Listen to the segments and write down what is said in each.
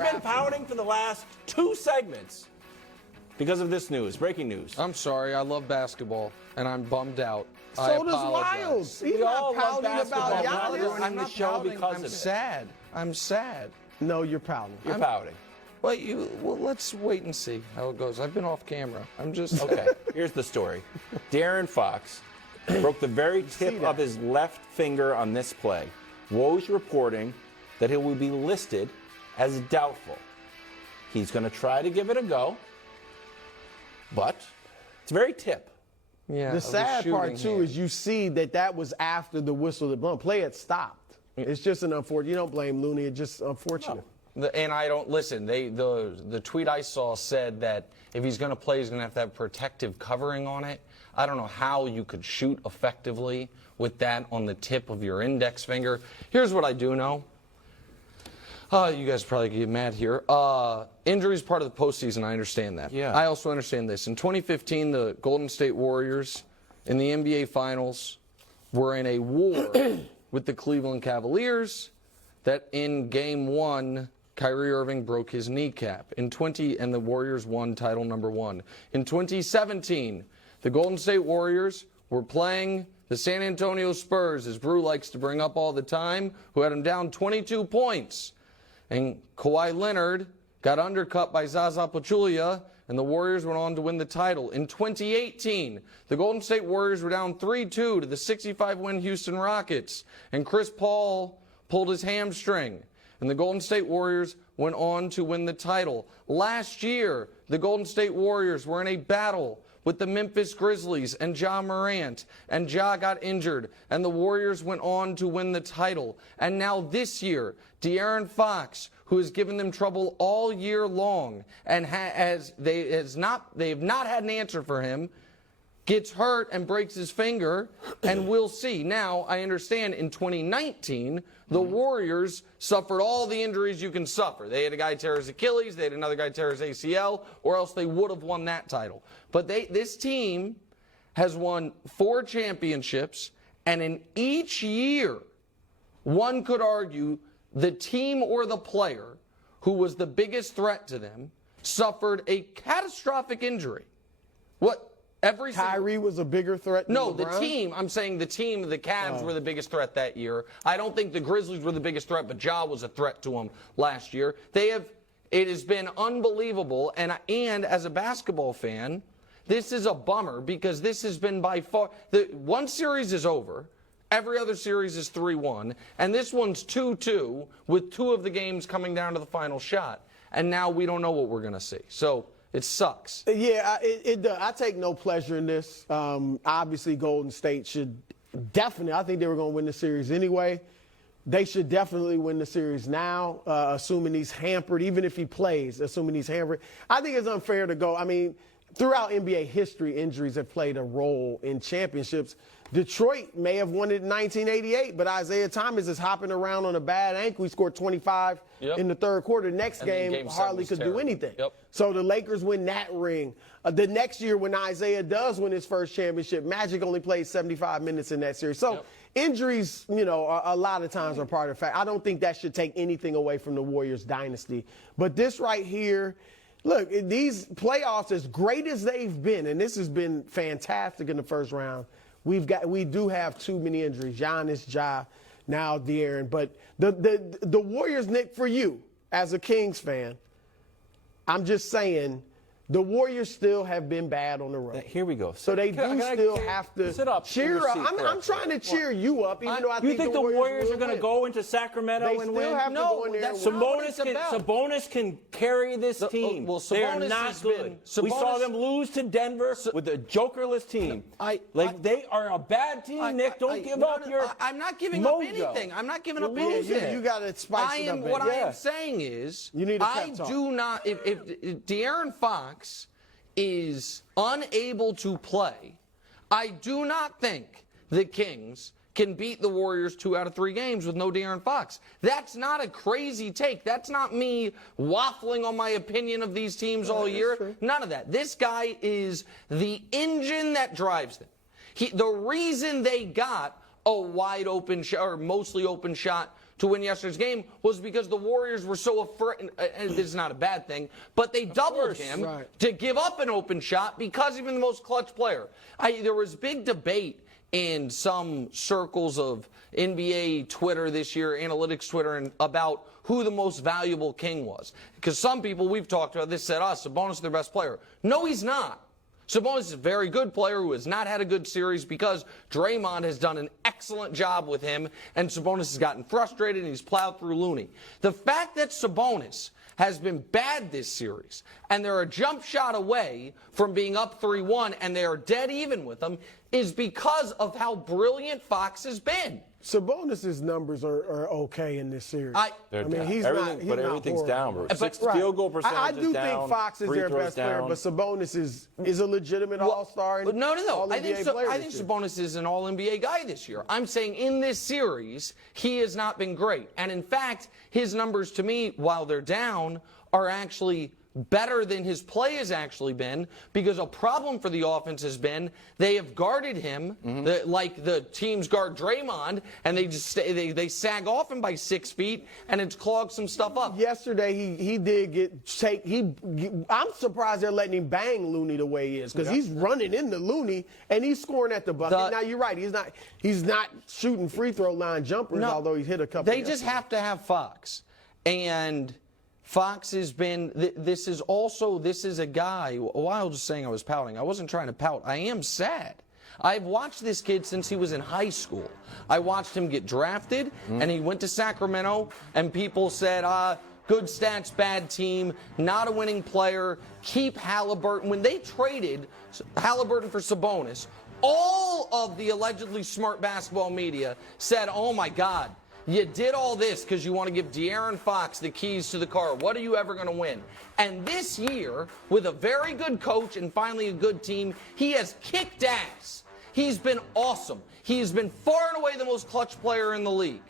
been pouting for the last 2 segments because of this news, breaking news. I'm sorry. I love basketball, and I'm bummed out. So does Wiles. He's not pouting about Giannis. I'm not pouting. I'm sad. I'm sad. No, you're pouting. You're pouting. Well, let's wait and see how it goes. I've been off camera. I'm just okay. Here's the story. De'Aaron Fox broke the very tip of his left finger on this play. Woj reporting that he will be listed as doubtful. He's going to try to give it a go, but it's very tip. Yeah. The sad part too is you see that was after the whistle that blown. Play had stopped. It's just an unfortunate. You don't blame Looney. It's just unfortunate. No. And I don't listen. The tweet I saw said that if he's going to play, he's going to have protective covering on it. I don't know how you could shoot effectively with that on the tip of your index finger. Here's what I do know. You guys probably get mad here. Injury is part of the postseason. I understand that. Yeah. I also understand this. In 2015, the Golden State Warriors in the NBA Finals were in a war with the Cleveland Cavaliers. That in Game 1. Kyrie Irving broke his kneecap. And the Warriors won title number 1. In 2017, the Golden State Warriors were playing the San Antonio Spurs, as Brew likes to bring up all the time, who had them down 22 points. And Kawhi Leonard got undercut by Zaza Pachulia, and the Warriors went on to win the title. In 2018, the Golden State Warriors were down 3-2 to the 65-win Houston Rockets, and Chris Paul pulled his hamstring. And the Golden State Warriors went on to win the title. Last year, the Golden State Warriors were in a battle with the Memphis Grizzlies and Ja Morant, and Ja got injured, and the Warriors went on to win the title. And now this year, De'Aaron Fox, who has given them trouble all year long, and they have not had an answer for him, gets hurt and breaks his finger, and we'll see. Now, I understand in 2019, the Warriors suffered all the injuries you can suffer. They had a guy tear his Achilles, they had another guy tear his ACL, or else they would have won that title. But this team has won 4 championships, and in each year, one could argue the team or the player who was the biggest threat to them suffered a catastrophic injury. Kyrie was a bigger threat than No, LeBron? the team. I'm saying the team, the Cavs were the biggest threat that year. I don't think the Grizzlies were the biggest threat, but Ja was a threat to them last year. It has been unbelievable, and as a basketball fan, this is a bummer because this has been by far, one series is over, every other series is 3-1, and this one's 2-2 with 2 of the games coming down to the final shot, and now we don't know what we're going to see. So it sucks. Yeah, I take no pleasure in this. Obviously, Golden State should definitely, I think they were going to win the series anyway. They should definitely win the series now, assuming he's hampered, even if he plays, assuming he's hampered. I think it's unfair to go. I mean, throughout NBA history, injuries have played a role in championships. Detroit may have won it in 1988, but Isaiah Thomas is hopping around on a bad ankle. He scored 25 in the third quarter. Next game hardly could do anything. So the Lakers win that ring. The next year when Isaiah does win his first championship, Magic only played 75 minutes in that series. So injuries, a lot of times are part of the fact. I don't think that should take anything away from the Warriors dynasty. But this right here, look, these playoffs, as great as they've been, and this has been fantastic in the first round, we do have too many injuries. Giannis, Ja, now De'Aaron. But the Warriors, Nick, for you as a Kings fan, I'm just saying the Warriors still have been bad on the road. Here we go. So they still have to sit up, cheer up. I'm trying to cheer you up, even though I think the Warriors are going to go into Sacramento and win? Have to go in there. Sabonis can carry this team. They are not good. We saw them lose to Denver with a jokerless team. They are a bad team, Nick. Don't give up your I'm not giving up anything. I'm not giving up anything. You got to spice it up. What I am saying is, I do not. If De'Aaron Fox is unable to play, I do not think the Kings can beat the Warriors 2 out of 3 games with no De'Aaron Fox. That's not a crazy take. That's not me waffling on my opinion of these teams all year. True. None of that. This guy is the engine that drives them. The reason they got a wide open shot, or mostly open shot, to win yesterday's game was because the Warriors were so afraid, and this is not a bad thing, but they doubled him to give up an open shot because he's been the most clutch player. There was big debate in some circles of NBA Twitter this year, analytics Twitter, and about who the most valuable King was. Because some people we've talked about this said, Sabonis is their best player. No, he's not. Sabonis is a very good player who has not had a good series because Draymond has done an excellent job with him, and Sabonis has gotten frustrated and he's plowed through Looney. The fact that Sabonis has been bad this series, and they're a jump shot away from being up 3-1, and they are dead even with them, is because of how brilliant Fox has been. Sabonis' numbers are okay in this series. He's everything's down, bro. Field goal percentage I do think Fox is their best player, but Sabonis is a legitimate all-star. No. I think Sabonis is an all-NBA guy this year. I'm saying in this series, he has not been great. And in fact, his numbers to me, while they're down, are actually better than his play has actually been, because a problem for the offense has been they have guarded him like the teams guard Draymond, and they just they sag off him by 6 feet, and it's clogged some stuff up. Yesterday he did I'm surprised they're letting him bang Looney the way he is, because he's running into Looney and he's scoring at the bucket. Now you're right, he's not shooting free throw line jumpers, although he's hit a couple. They just have to have Fox, and Fox has been, this is a guy, while I was saying I was pouting, I wasn't trying to pout. I am sad. I've watched this kid since he was in high school. I watched him get drafted, and he went to Sacramento, and people said, good stats, bad team, not a winning player, keep Halliburton. When they traded Halliburton for Sabonis, all of the allegedly smart basketball media said, oh my God, you did all this because you want to give De'Aaron Fox the keys to the car. What are you ever going to win? And this year, with a very good coach and finally a good team, he has kicked ass. He's been awesome. He has been far and away the most clutch player in the league.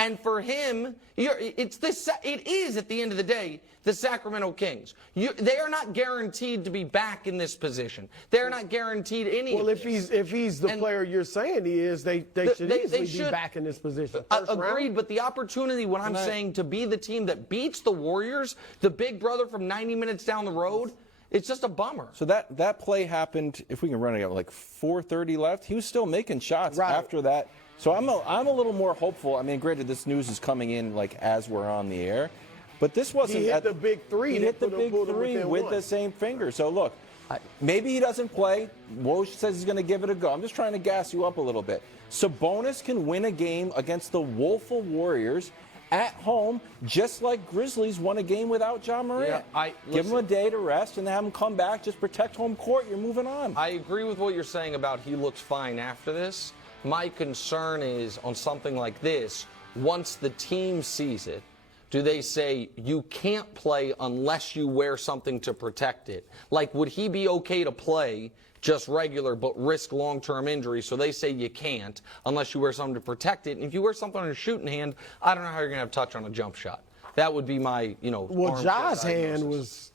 And for him, it is, at the end of the day, the Sacramento Kings. They are not guaranteed to be back in this position. They're not guaranteed any of this. Well, if he's the player you're saying he is, they should easily be back in this position. Agreed, but the opportunity, when I'm saying to be the team that beats the Warriors, the big brother from 90 minutes down the road, it's just a bummer. So that play happened, if we can run it out, like 4:30 left. He was still making shots after that. So I'm a little more hopeful. I mean, granted, this news is coming in like as we're on the air, but this wasn't. He hit the big three. He hit the big three with the same finger. So look, maybe he doesn't play. Woj says he's going to give it a go. I'm just trying to gas you up a little bit. Sabonis can win a game against the woeful Warriors at home, just like Grizzlies won a game without Ja Morant. Give him a day to rest and have him come back. Just protect home court. You're moving on. I agree with what you're saying about he looks fine after this. My concern is on something like this, once the team sees it, do they say you can't play unless you wear something to protect it? Like, would he be okay to play just regular but risk long-term injury? So they say you can't unless you wear something to protect it. And if you wear something on your shooting hand, I don't know how you're going to have touch on a jump shot. That would be my, Well, Ja's hand was,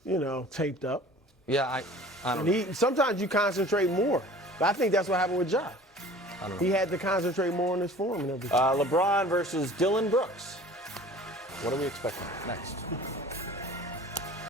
taped up. Yeah, I don't know. Sometimes you concentrate more. But I think that's what happened with Ja. He had to concentrate more on his form and everything. LeBron versus Dylan Brooks. What are we expecting next?